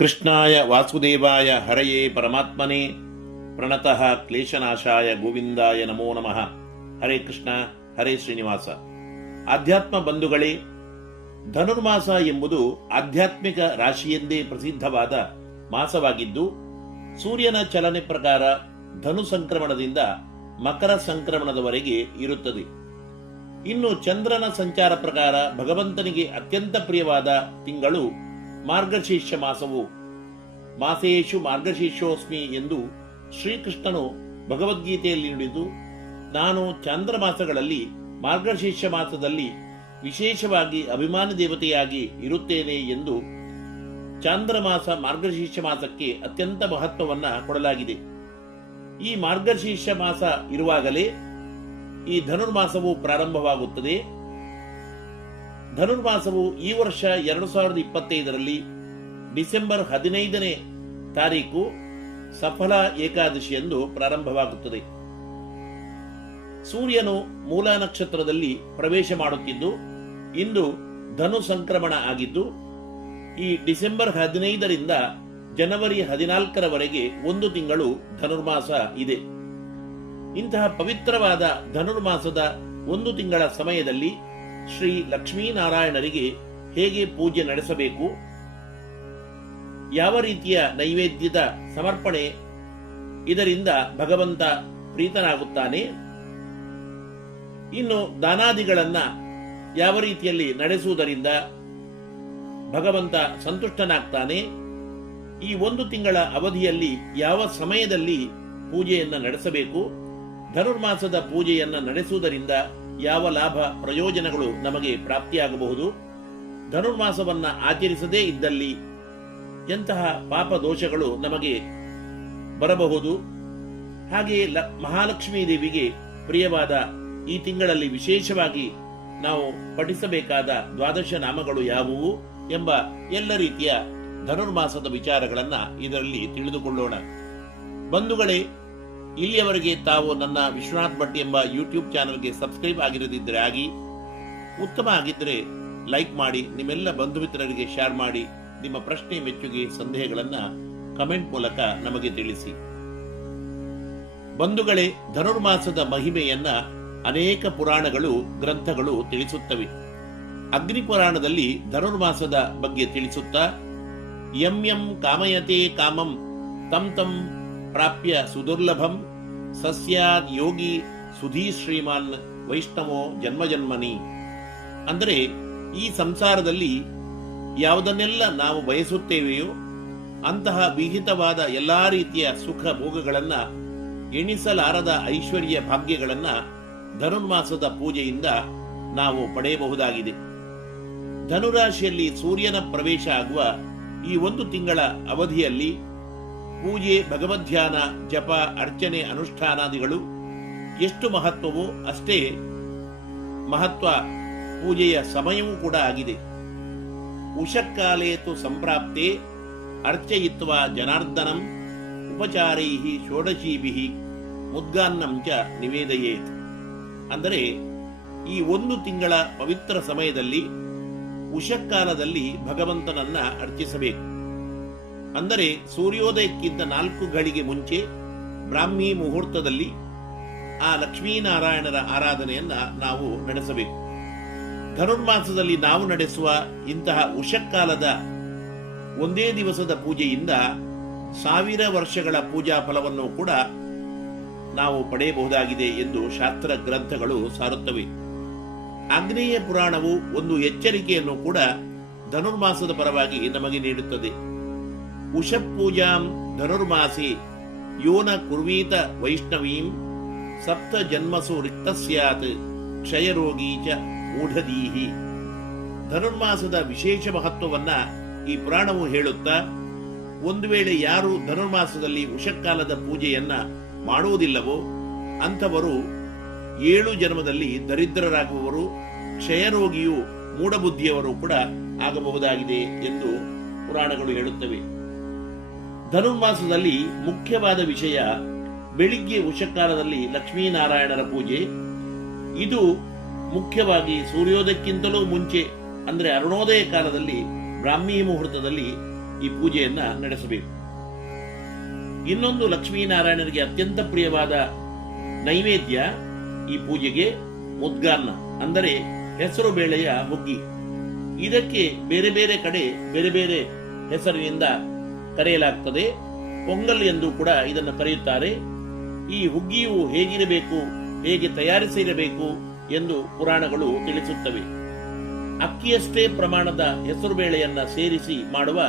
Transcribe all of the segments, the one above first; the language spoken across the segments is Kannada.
ಕೃಷ್ಣಾಯ ವಾಸುದೇವಾಯ ಹರಯೇ ಪರಮಾತ್ಮನೇ. ಪ್ರಣತಃ ಕ್ಲೇಶನಾಶಾಯ ಗೋವಿಂದಾಯ ನಮೋ ನಮಃ. ಹರೇ ಕೃಷ್ಣ, ಹರೇ ಶ್ರೀನಿವಾಸ. ಆಧ್ಯಾತ್ಮ ಬಂಧುಗಳೇ, ಧನುರ್ಮಾಸ ಎಂಬುದು ಆಧ್ಯಾತ್ಮಿಕ ರಾಶಿಯೆಂದೇ ಪ್ರಸಿದ್ಧವಾದ ಮಾಸವಾಗಿದ್ದು, ಸೂರ್ಯನ ಚಲನೆ ಪ್ರಕಾರ ಧನು ಸಂಕ್ರಮಣದಿಂದ ಮಕರ ಸಂಕ್ರಮಣದವರೆಗೆ ಇರುತ್ತದೆ. ಇನ್ನು ಚಂದ್ರನ ಸಂಚಾರ ಪ್ರಕಾರ ಭಗವಂತನಿಗೆ ಅತ್ಯಂತ ಪ್ರಿಯವಾದ ತಿಂಗಳು ಮಾರ್ಗಶೀರ್ಷ ಮಾಸವು. ಮಾಸೇಶು ಮಾರ್ಗಶೀರ್ಷೋಸ್ಮಿ ಎಂದು ಶ್ರೀಕೃಷ್ಣನು ಭಗವದ್ಗೀತೆಯಲ್ಲಿ ನುಡಿದು, ನಾನು ಚಾಂದ್ರಮಾಸಗಳಲ್ಲಿ ಮಾರ್ಗಶೀರ್ಷ ಮಾಸದಲ್ಲಿ ವಿಶೇಷವಾಗಿ ಅಭಿಮಾನಿ ದೇವತೆಯಾಗಿ ಇರುತ್ತೇನೆ ಎಂದು ಚಾಂದ್ರಮಾಸ ಮಾರ್ಗಶೀರ್ಷ ಮಾಸಕ್ಕೆ ಅತ್ಯಂತ ಮಹತ್ವವನ್ನ ಕೊಡಲಾಗಿದೆ. ಈ ಮಾರ್ಗಶೀರ್ಷ ಮಾಸ ಇರುವಾಗಲೇ ಈ ಧನುರ್ಮಾಸವು ಪ್ರಾರಂಭವಾಗುತ್ತದೆ. ಧನುರ್ಮಾಸವು ಈ ವರ್ಷ ಎರಡು ಸಾವಿರದ ಇಪ್ಪತ್ತೈದರಲ್ಲಿ ಡಿಸೆಂಬರ್ ಹದಿನೈದನೇ ತಾರೀಕು ಸಫಲ ಏಕಾದಶಿ ಎಂದು ಪ್ರಾರಂಭವಾಗುತ್ತದೆ. ಸೂರ್ಯನು ಮೂಲ ನಕ್ಷತ್ರದಲ್ಲಿ ಪ್ರವೇಶ ಮಾಡುತ್ತಿದ್ದು, ಇಂದು ಧನು ಸಂಕ್ರಮಣ ಆಗಿದ್ದು, ಈ ಡಿಸೆಂಬರ್ ಹದಿನೈದರಿಂದ ಜನವರಿ ಹದಿನಾಲ್ಕರವರೆಗೆ ಒಂದು ತಿಂಗಳು ಧನುರ್ಮಾಸ ಇದೆ. ಇಂತಹ ಪವಿತ್ರವಾದ ಧನುರ್ಮಾಸದ ಒಂದು ತಿಂಗಳ ಸಮಯದಲ್ಲಿ ಶ್ರೀ ಲಕ್ಷ್ಮೀನಾರಾಯಣರಿಗೆ ಹೇಗೆ ಪೂಜೆ ನಡೆಸಬೇಕು? ಯಾವ ರೀತಿಯ ನೈವೇದ್ಯದ ಸಮರ್ಪಣೆ? ಇದರಿಂದ ಭಗವಂತ ಪ್ರೀತನಾಗುತ್ತಾನೆ. ಇನ್ನು ದಾನಾದಿಗಳನ್ನ ಯಾವ ರೀತಿಯಲ್ಲಿ ನಡೆಸುವುದರಿಂದ ಭಗವಂತ ಸಂತುಷ್ಟನಾಗ್ತಾನೆ. ಈ ಒಂದು ತಿಂಗಳ ಅವಧಿಯಲ್ಲಿ ಯಾವ ಸಮಯದಲ್ಲಿ ಪೂಜೆಯನ್ನ ನಡೆಸಬೇಕು? ಧನುರ್ಮಾಸದ ಪೂಜೆಯನ್ನ ನಡೆಸುವುದರಿಂದ ಯಾವ ಲಾಭ ಪ್ರಯೋಜನಗಳು ನಮಗೆ ಪ್ರಾಪ್ತಿಯಾಗಬಹುದು? ಧನುರ್ಮಾಸವನ್ನ ಆಚರಿಸದೇ ಇದ್ದಲ್ಲಿ ಎಂತಹ ಪಾಪ ದೋಷಗಳು ನಮಗೆ ಬರಬಹುದು? ಹಾಗೆಯೇ ಲ- ಮಹಾಲಕ್ಷ್ಮೀ ದೇವಿಗೆ ಪ್ರಿಯವಾದ ಈ ತಿಂಗಳಲ್ಲಿ ವಿಶೇಷವಾಗಿ ನಾವು ಪಠಿಸಬೇಕಾದ ದ್ವಾದಶ ನಾಮಗಳು ಯಾವುವು ಎಂಬ ಎಲ್ಲ ರೀತಿಯ ಧನುರ್ಮಾಸದ ವಿಚಾರಗಳನ್ನು ಇದರಲ್ಲಿ ತಿಳಿದುಕೊಳ್ಳೋಣ. ಬಂಧುಗಳೇ ಇಲ್ಲಿಯವರೆಗೆ ತಾವು ನನ್ನ ವಿಶ್ವನಾಥ್ ಭಟ್ ಎಂಬ ಯೂಟ್ಯೂಬ್ ಚಾನಲ್ಗೆ ಸಬ್ಸ್ಕ್ರೈಬ್ ಆಗಿರದಿದ್ದರೆ ಆಗಿ, ಉತ್ತಮ ಆಗಿದ್ದರೆ ಲೈಕ್ ಮಾಡಿ, ನಿಮ್ಮೆಲ್ಲ ಬಂಧು ಮಿತ್ರರಿಗೆ ಶೇರ್ ಮಾಡಿ, ನಿಮ್ಮ ಪ್ರಶ್ನೆ, ಮೆಚ್ಚುಗೆ, ಸಂದೇಹಗಳನ್ನು ಕಮೆಂಟ್ ಮೂಲಕ ನಮಗೆ ತಿಳಿಸಿ. ಬಂಧುಗಳೇ, ಧನುರ್ಮಾಸದ ಮಹಿಮೆಯನ್ನ ಅನೇಕ ಪುರಾಣಗಳು, ಗ್ರಂಥಗಳು ತಿಳಿಸುತ್ತವೆ. ಅಗ್ನಿ ಪುರಾಣದಲ್ಲಿ ಧನುರ್ಮಾಸದ ಬಗ್ಗೆ ತಿಳಿಸುತ್ತಾ, ಯಂ ಯಂ ಕಾಮಯತೆ ಕಾಮಂ, ತಂ ತಂ ಪ್ರಾಪ್ಯ ಸುದುರ್ಲಭಂ ಸಸ್ಯಾದ್ ಯೋಗಿ ಸುಧೀ ಶ್ರೀಮಾನ್, ವೈಷ್ಣವೋ ಜನ್ಮಜನ್ಮನಿ ಅಂದರೆ ಈ ಸಂಸಾರದಲ್ಲಿ ಯಾವುದನ್ನೆಲ್ಲ ನಾವು ಬಯಸುತ್ತೇವೆಯೋ ಅಂತಹ ವಿಹಿತವಾದ ಎಲ್ಲಾ ರೀತಿಯ ಸುಖ ಭೋಗಗಳನ್ನ ಎಣಿಸಲಾರದ ಐಶ್ವರ್ಯ ಭಾಗ್ಯಗಳನ್ನ ಧನುರ್ಮಾಸದ ಪೂಜೆಯಿಂದ ನಾವು ಪಡೆಯಬಹುದಾಗಿದೆ. ಧನುರಾಶಿಯಲ್ಲಿ ಸೂರ್ಯನ ಪ್ರವೇಶ ಆಗುವ ಈ ಒಂದು ತಿಂಗಳ ಅವಧಿಯಲ್ಲಿ ಪೂಜೆ ಭಗವದ್ಧ್ಯಾನ ಜಪ, ಅರ್ಚನೆ, ಅನುಷ್ಠಾನಾದಿಗಳು ಎಷ್ಟು ಮಹತ್ವವೋ ಅಷ್ಟೇ ಮಹತ್ವ ಪೂಜೆಯ ಸಮಯವೂ ಕೂಡ ಆಗಿದೆ. ಉಷಕ್ಕಾಲೇತು ಸಂಪ್ರಾಪ್ತೆ ಅರ್ಚಯಿತ್ವ ಜನಾರ್ದನಂ ಉಪಚಾರೈ ಷೋಡಶೀಭಿ ಮುದ್ಗಾನ್ನಂ ಚ ನಿವೇದಯೇತ್. ಅಂದರೆ ಈ ಒಂದು ತಿಂಗಳ ಪವಿತ್ರ ಸಮಯದಲ್ಲಿ ಉಷಕ್ಕಾಲದಲ್ಲಿ ಭಗವಂತನನ್ನ ಅರ್ಚಿಸಬೇಕು. ಅಂದರೆ ಸೂರ್ಯೋದಯಕ್ಕಿಂತ ನಾಲ್ಕು ಗಳಿಗೆ ಮುಂಚೆ ಬ್ರಾಹ್ಮಿ ಮುಹೂರ್ತದಲ್ಲಿ ಆ ಲಕ್ಷ್ಮೀನಾರಾಯಣರ ಆರಾಧನೆಯನ್ನ ನಾವು ನಡೆಸಬೇಕು. ಧನುರ್ಮಾಸದಲ್ಲಿ ನಾವು ನಡೆಸುವ ಇಂತಹ ಉಷಕ್ಕಾಲದ ಒಂದೇ ದಿವಸದ ಪೂಜೆಯಿಂದ ಸಾವಿರ ವರ್ಷಗಳ ಪೂಜಾ ಫಲವನ್ನು ಕೂಡ ನಾವು ಪಡೆಯಬಹುದಾಗಿದೆ ಎಂದು ಶಾಸ್ತ್ರ ಗ್ರಂಥಗಳು ಸಾರುತ್ತವೆ. ಆಗ್ನೇಯ ಪುರಾಣವು ಒಂದು ಎಚ್ಚರಿಕೆಯನ್ನು ಕೂಡ ಧನುರ್ಮಾಸದ ಪರವಾಗಿ ನಮಗೆ ನೀಡುತ್ತದೆ. ಉಷಪೂಜಾಂ ಧನುರ್ಮಾಸಿ ಯೋನ ಕುರ್ವೀತ ವೈಷ್ಣವೀಂ ಸಪ್ತ ಜನ್ಮಸು ರಿಕ್ತ ಸ್ಯಾತ್ ಕ್ಷಯರೋಗೀ ಚ ಮೂಢದೀಹಿ ಧನುರ್ಮಾಸದ ವಿಶೇಷ ಮಹತ್ವವನ್ನ ಈ ಪುರಾಣವು ಹೇಳುತ್ತಾ, ಒಂದು ವೇಳೆ ಯಾರು ಧನುರ್ಮಾಸದಲ್ಲಿ ಉಷಕ್ಕಾಲದ ಪೂಜೆಯನ್ನ ಮಾಡುವುದಿಲ್ಲವೋ, ಅಂಥವರು ಏಳು ಜನ್ಮದಲ್ಲಿ ದರಿದ್ರರಾಗುವವರು, ಕ್ಷಯರೋಗಿಯು ಮೂಢಬುದ್ಧಿಯವರು ಕೂಡ ಆಗಬಹುದಾಗಿದೆ ಎಂದು ಪುರಾಣಗಳು ಹೇಳುತ್ತವೆ. ಧನುರ್ಮಾಸದಲ್ಲಿ ಮುಖ್ಯವಾದ ವಿಷಯ ಬೆಳಿಗ್ಗೆ ಉಷಕಾಲದಲ್ಲಿ ಲಕ್ಷ್ಮೀನಾರಾಯಣರ ಪೂಜೆ. ಇದು ಮುಖ್ಯವಾಗಿ ಸೂರ್ಯೋದಯಕ್ಕಿಂತಲೂ ಮುಂಚೆ, ಅಂದರೆ ಅರುಣೋದಯ ಕಾಲದಲ್ಲಿ, ಬ್ರಾಹ್ಮಿ ಮುಹೂರ್ತದಲ್ಲಿ ಈ ಪೂಜೆಯನ್ನ ನಡೆಸಬೇಕು. ಇನ್ನೊಂದು ಲಕ್ಷ್ಮೀನಾರಾಯಣರಿಗೆ ಅತ್ಯಂತ ಪ್ರಿಯವಾದ ನೈವೇದ್ಯ ಈ ಪೂಜೆಗೆ ಮುದ್ಗಾನ್ನ ಅಂದರೆ ಹೆಸರು ಬೇಳೆಯ ಹುಗ್ಗಿ. ಇದಕ್ಕೆ ಬೇರೆ ಬೇರೆ ಕಡೆ, ಬೇರೆ ಬೇರೆ ಹೆಸರಿನಿಂದ ಕರೆಯಲಾಗ್ತದೆ ಪೊಂಗಲ್ ಎಂದು ಕೂಡ ಇದನ್ನು ಕರೆಯುತ್ತಾರೆ. ಈ ಹುಗ್ಗಿಯು ಹೇಗಿರಬೇಕು, ಹೇಗೆ ತಯಾರಿಸಿರಬೇಕು ಎಂದು ಪುರಾಣಗಳು ತಿಳಿಸುತ್ತವೆ. ಅಕ್ಕಿಯಷ್ಟೇ ಪ್ರಮಾಣದ ಹೆಸರುಬೇಳೆಯನ್ನ ಸೇರಿಸಿ ಮಾಡುವ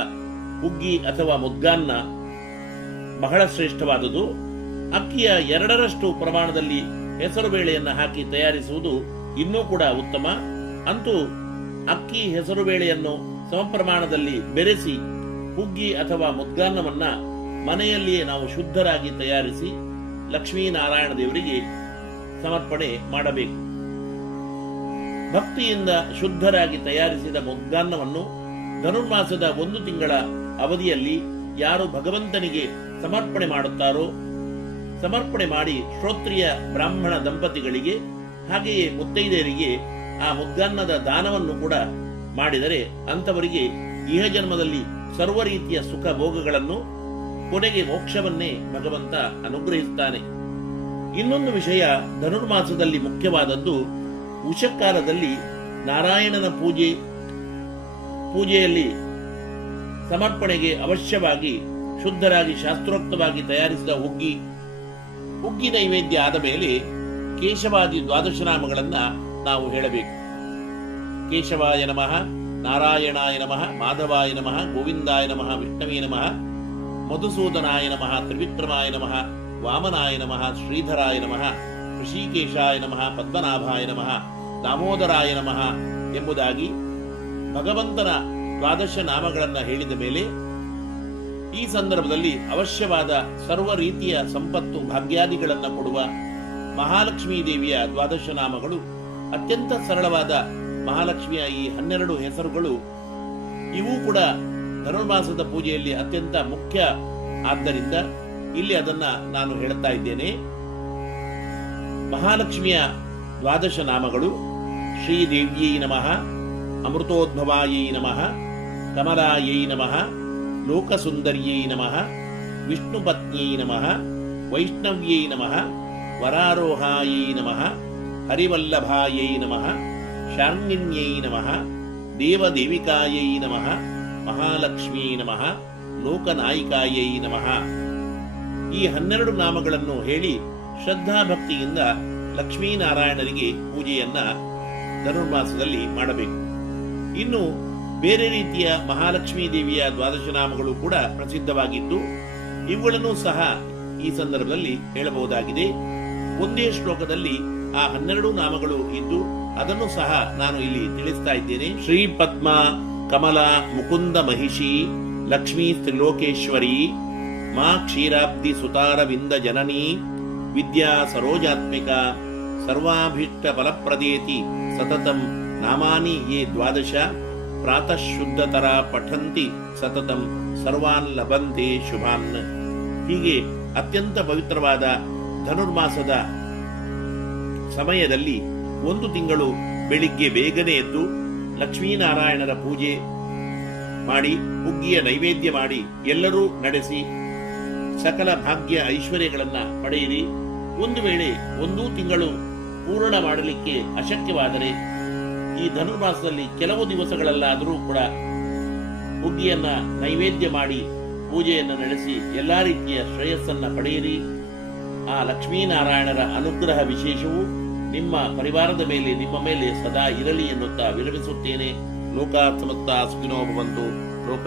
ಹುಗ್ಗಿ ಅಥವಾ ಮುದ್ಗಾನ್ನ ಬಹಳ ಶ್ರೇಷ್ಠವಾದುದು. ಅಕ್ಕಿಯ ಎರಡರಷ್ಟು ಪ್ರಮಾಣದಲ್ಲಿ ಹೆಸರುಬೇಳೆಯನ್ನು ಹಾಕಿ ತಯಾರಿಸುವುದು ಇನ್ನೂ ಕೂಡ ಉತ್ತಮ. ಅಂತೂ ಅಕ್ಕಿ ಹೆಸರುಬೇಳೆಯನ್ನು ಸಮಪ್ರಮಾಣದಲ್ಲಿ ಬೆರೆಸಿ ಹುಗ್ಗಿ ಅಥವಾ ಮುದ್ಗಾನ್ನವನ್ನ ಮನೆಯಲ್ಲಿಯೇ ನಾವು ಶುದ್ಧರಾಗಿ ತಯಾರಿಸಿ ಲಕ್ಷ್ಮೀನಾರಾಯಣ ದೇವರಿಗೆ ಸಮರ್ಪಣೆ ಮಾಡಬೇಕು. ಭಕ್ತಿಯಿಂದ ಶುದ್ಧರಾಗಿ ತಯಾರಿಸಿದ ಮುದ್ಗಾನ್ನವನ್ನು ಧನುರ್ಮಾಸದ ಒಂದು ತಿಂಗಳ ಅವಧಿಯಲ್ಲಿ ಯಾರು ಭಗವಂತನಿಗೆ ಸಮರ್ಪಣೆ ಮಾಡುತ್ತಾರೋ, ಸಮರ್ಪಣೆ ಮಾಡಿ ಶ್ರೋತ್ರಿಯ ಬ್ರಾಹ್ಮಣ ದಂಪತಿಗಳಿಗೆ, ಹಾಗೆಯೇ ಮುತ್ತೈದೆಯರಿಗೆ ಆ ಮುದ್ಗಾನ್ನದ ದಾನವನ್ನು ಕೂಡ ಮಾಡಿದರೆ ಅಂತವರಿಗೆ ಇಹ ಜನ್ಮದಲ್ಲಿ ಸರ್ವ ರೀತಿಯ ಸುಖ ಭೋಗಗಳನ್ನು ಕೊನೆಗೆ ಮೋಕ್ಷವನ್ನೇ ಭಗವಂತ ಅನುಗ್ರಹಿಸುತ್ತಾನೆ. ಇನ್ನೊಂದು ವಿಷಯ ಧನುರ್ಮಾಸದಲ್ಲಿ ಮುಖ್ಯವಾದದ್ದು ಉಷಕಾಲದಲ್ಲಿ ನಾರಾಯಣನ ಪೂಜೆ, ಪೂಜೆಯಲ್ಲಿ ಸಮರ್ಪಣೆಗೆ ಅವಶ್ಯವಾಗಿ ಶುದ್ಧರಾಗಿ ಶಾಸ್ತ್ರೋಕ್ತವಾಗಿ ತಯಾರಿಸಿದ ಹುಗ್ಗಿ. ಹುಗ್ಗಿ ನೈವೇದ್ಯ ಆದ ಮೇಲೆ ಕೇಶವಾದಿ ದ್ವಾದಶನಾಮಗಳನ್ನ ನಾವು ಹೇಳಬೇಕು. ಕೇಶವಾಯ ನಮಃ. ನಾರಾಯಣಾಯ ನಮಃ, ಮಾಧವಾಯ ನಮಃ, ಗೋವಿಂದಾಯ ನಮಃ, ವಿಷ್ಣವೇ ನಮಃ, ಮಧುಸೂದನಾಯ ನಮಃ, ತ್ರಿವಿಕ್ರಮಾಯ ನಮಃ, ವಾಮನಾಯ ನಮಃ, ಶ್ರೀಧರಾಯ ನಮಃ, ಋಷಿಕೇಶಾಯ ನಮಃ, ಪದ್ಮನಾಭಾಯ ನಮಃ, ದಾಮೋದರಾಯ ನಮಃ ಎಂಬುದಾಗಿ ಭಗವಂತನ ದ್ವಾದಶ ನಾಮಗಳನ್ನು ಹೇಳಿದ ಮೇಲೆ ಈ ಸಂದರ್ಭದಲ್ಲಿ ಅವಶ್ಯವಾದ ಸರ್ವ ರೀತಿಯ ಸಂಪತ್ತು ಭಾಗ್ಯಾದಿಗಳನ್ನು ಕೊಡುವ ಮಹಾಲಕ್ಷ್ಮೀ ದೇವಿಯ ದ್ವಾದಶ ನಾಮಗಳು ಅತ್ಯಂತ ಸರಳವಾದ ಮಹಾಲಕ್ಷ್ಮಿಯ ಈ ಹನ್ನೆರಡು ಹೆಸರುಗಳು, ಇವು ಕೂಡ ಧನುರ್ಮಾಸದ ಪೂಜೆಯಲ್ಲಿ ಅತ್ಯಂತ ಮುಖ್ಯ. ಆದ್ದರಿಂದ ಇಲ್ಲಿ ಅದನ್ನ ನಾನು ಹೇಳ್ತಾ ಇದ್ದೇನೆ. ಮಹಾಲಕ್ಷ್ಮಿಯ ದ್ವಾದಶ ನಾಮಗಳು ಶ್ರೀದೇವ್ಯೈ ನಮಃ, ಅಮೃತೋದ್ಭವಾಯೈ ನಮಃ, ಕಮಲಾಯೈ ನಮಃ, ಲೋಕಸುಂದರ್ಯೈ ನಮಃ ವಿಷ್ಣುಪತ್ನಿಯೈ ನಮಃ, ವೈಷ್ಣವ್ಯೈ ನಮಃ, ವರಾರೋಹಾಯೈ ನಮಃ, ಹರಿವಲ್ಲಭಾಯೈ ನಮಃ ಶಾರ್ಣಿನ್ಯೈ ನಮಃ, ದೇವದೇವಿಕಾಯೈ ನಮಃ, ಮಹಾಲಕ್ಷ್ಮೀ ನಮಃ, ಲೋಕನಾಯಿಕಾಯೈ ನಮಃ. ಈ ಹನ್ನೆರಡು ನಾಮಗಳನ್ನು ಹೇಳಿ ಶ್ರದ್ಧಾಭಕ್ತಿಯಿಂದ ಲಕ್ಷ್ಮೀನಾರಾಯಣರಿಗೆ ಪೂಜೆಯನ್ನ ಧನುರ್ಮಾಸದಲ್ಲಿ ಮಾಡಬೇಕು. ಇನ್ನು ಬೇರೆ ರೀತಿಯ ಮಹಾಲಕ್ಷ್ಮೀ ದೇವಿಯ ದ್ವಾದಶ ನಾಮಗಳು ಕೂಡ ಪ್ರಸಿದ್ಧವಾಗಿದ್ದು, ಇವುಗಳನ್ನು ಸಹ ಈ ಸಂದರ್ಭದಲ್ಲಿ ಹೇಳಬಹುದಾಗಿದೆ. ಒಂದೇ ಶ್ಲೋಕದಲ್ಲಿ ಆ ಹನ್ನೆರಡು ನಾಮಗಳು ಇದ್ದು ಅದನ್ನು ಸಹ ನಾನು ಇಲ್ಲಿ ತಿಳಿಸ್ತಾ ಇದ್ದೇನೆ. ಶ್ರೀ ಪದ್ಮ ಕಮಲ ಮುಕುಂದ ಮಹಿಷಿ ಲಕ್ಷ್ಮೀ ತ್ರಿಲೋಕೇಶ್ವರಿ ಮಾ ಕ್ಷೀರಾಬ್ದಿ ಸುತಾರವಿಂದ ಜನನಿ ವಿದ್ಯಾ ಸರೋಜಾತ್ಮಿಕ ಸರ್ವಾಭೀಷ್ಟ ಫಲಪ್ರದೇತಿ ಸತತಂ ನಾಮಾನಿ ಯೇ ದ್ವಾದಶ ಪ್ರಾತಃ ಶುದ್ಧತರ ಪಠಂತಿ ಸತತಂ ಸರ್ವಾನ್ ಲಭಂತೆ ಶುಭಾನ್ ಹೀಗೆ ಅತ್ಯಂತ ಪವಿತ್ರವಾದ ಧನುರ್ಮಾಸದ ಸಮಯದಲ್ಲಿ ಒಂದು ತಿಂಗಳು ಬೆಳಿಗ್ಗೆ ಬೇಗನೆ ಎದ್ದು ಲಕ್ಷ್ಮೀನಾರಾಯಣರ ಪೂಜೆ ಮಾಡಿ, ಹುಗ್ಗಿಯ ನೈವೇದ್ಯ ಮಾಡಿ ಎಲ್ಲರೂ ನಡೆಸಿ ಸಕಲ ಭಾಗ್ಯ ಐಶ್ವರ್ಯಗಳನ್ನ ಪಡೆಯಿರಿ. ಒಂದು ವೇಳೆ ಒಂದೂ ತಿಂಗಳು ಪೂರ್ಣ ಮಾಡಲಿಕ್ಕೆ ಅಶಕ್ಯವಾದರೆ ಈ ಧನುರ್ಮಾಸದಲ್ಲಿ ಕೆಲವು ದಿವಸಗಳಲ್ಲಾದರೂ ಕೂಡ ಹುಗ್ಗಿಯನ್ನ ನೈವೇದ್ಯ ಮಾಡಿ ಪೂಜೆಯನ್ನು ನಡೆಸಿ ಎಲ್ಲಾ ರೀತಿಯ ಶ್ರೇಯಸ್ಸನ್ನ ಪಡೆಯಿರಿ. ಆ ಲಕ್ಷ್ಮೀನಾರಾಯಣರ ಅನುಗ್ರಹ ವಿಶೇಷವು ನಿಮ್ಮ ಪರಿವಾರದ ಮೇಲೆ ನಿಮ್ಮ ಮೇಲೆ ಸದಾ ಇರಲಿ ಎನ್ನುತ್ತಾ ವಿರಮಿಸುತ್ತೇನೆ ಲೋಕ ಸಮಸ್ತ ಸುಖಿನೋ ಭವಂತು ಲೋಕ